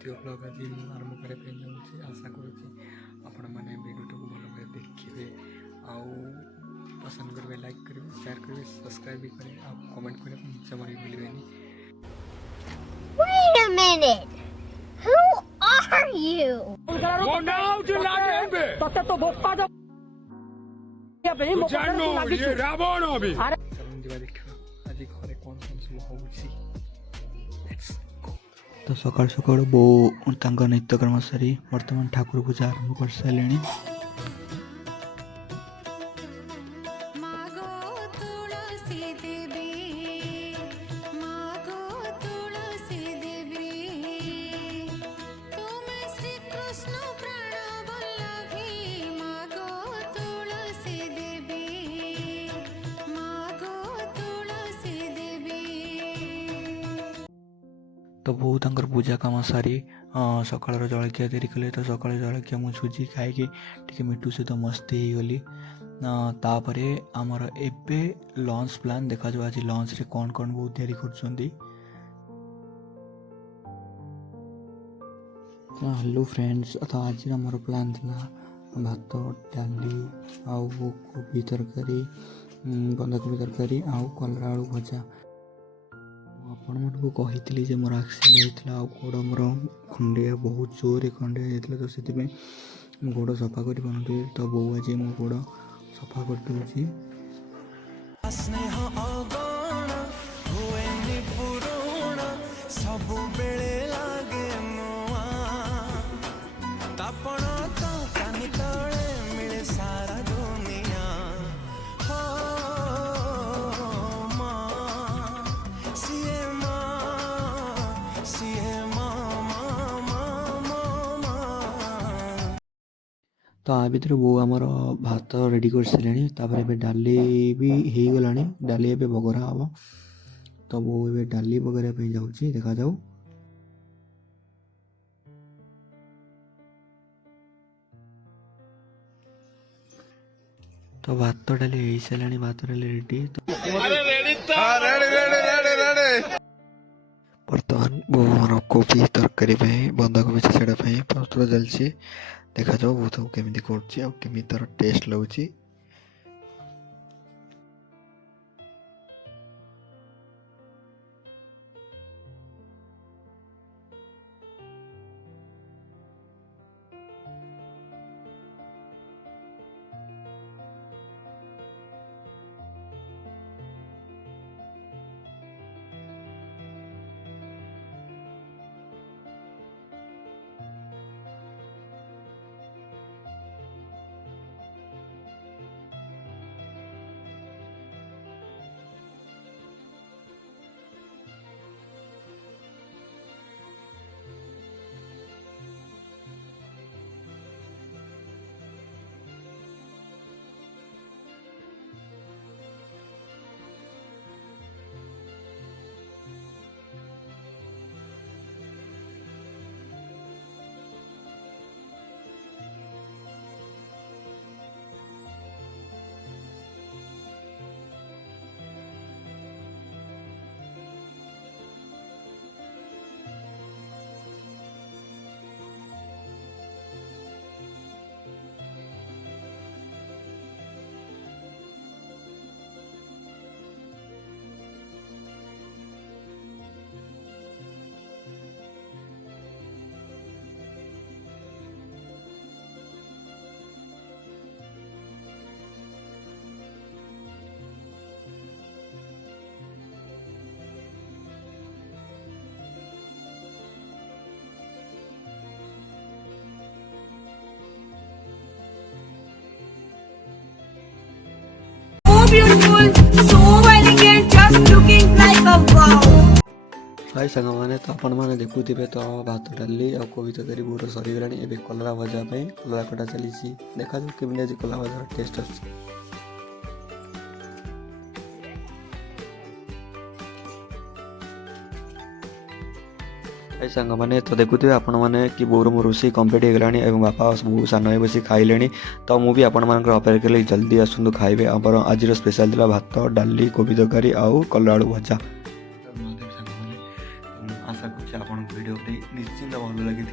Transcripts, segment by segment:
द्वितीय ब्लॉग आज आरंभ करने जाऊँगी। आशा करुँच आपण मैंने वीडियो को भल भाव देखिए आउ पसंद करेंगे, लाइक करेंगे, शेयर करेंगे, सब्सक्राइब भी करेंगे, आप कमेंट करेंगे जमा भी भूलेंगे। Wait a minute. Who are you? तो सकाल सकाल बो नित्यकर्म सारी बर्तमान ठाकुर पूजा आरंभ कर सारे। तो बो तंकर पूजा काम सारी सकाळ जलखिया तैयारी कले। तो सकाळ जलखिया मु सुजी खाई टी मिठू सहित मस्ती हो गली। तापरे आमर एबे लंच प्लान देखा आज लंच रे कौन कौन बहुत तैयारी कर। हेलो फ्रेंड्स, तो आज आमर प्लान था भात डाली आउ कोबी तरकारी, बंधाकोबी तरकारी आउ कलरा आलू भजा। आपण मानक कही जे मोर एक्सीडेंट होता गोड़ मोर खंडिया बहुत जोर खंडिया होता, तो से गोड़ सफा कर पारे। तो बो आज मो गोड़ सफा कर तो आ भर बो आमर भात रेडी कर सारे। डाली भी हो गला, डाली ए बगरा हम। तो बो ए डाली बगरा जाऊँगी, देखा जाऊ। तो भात डाली हो सारे, भात डाली रेडी। बर्तमान बो मोर कोबी तरकारी बंधाकोबी छेड़ा प्रस्तुत चलती। देखा जाओ बहुत केमी करमी तार टेस्ट लगुच। Beautiful, so elegant, just looking like a wow. हाय सांग मैंने तो आपण मैंने देखुवे। तो भात डाली आ कोबी तरकारी बहुत सरीगला। ए कलरा भजा कलरा कटा चली। देखा जाऊ केमी आज कलरा भजार टेस्ट अच्छे। सांग मैंने तो देखुवे आपण मैंने कि बोर मो रोषे कम्प्लीट हो गलानी और बापा सब सान भाई बस खाइले। तो मुझे आपण मान अपेक्षा कली जल्दी आसतु खाइबे। आमर आज स्पेशल था भात डाली कोबी तरकारी आउ कलरा आलू भजा। आशा करूँ निश्चिंत भल लगी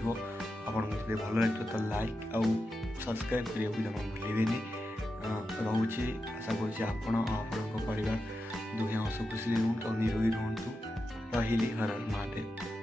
आपको भल लगे तो लाइक आउ सब्सक्राइब करने को जमा भूलें रोचे आशा करूँ परिवार दुहे हस खुशी रुहतु निरोगी रुहतु रही हर महादेव।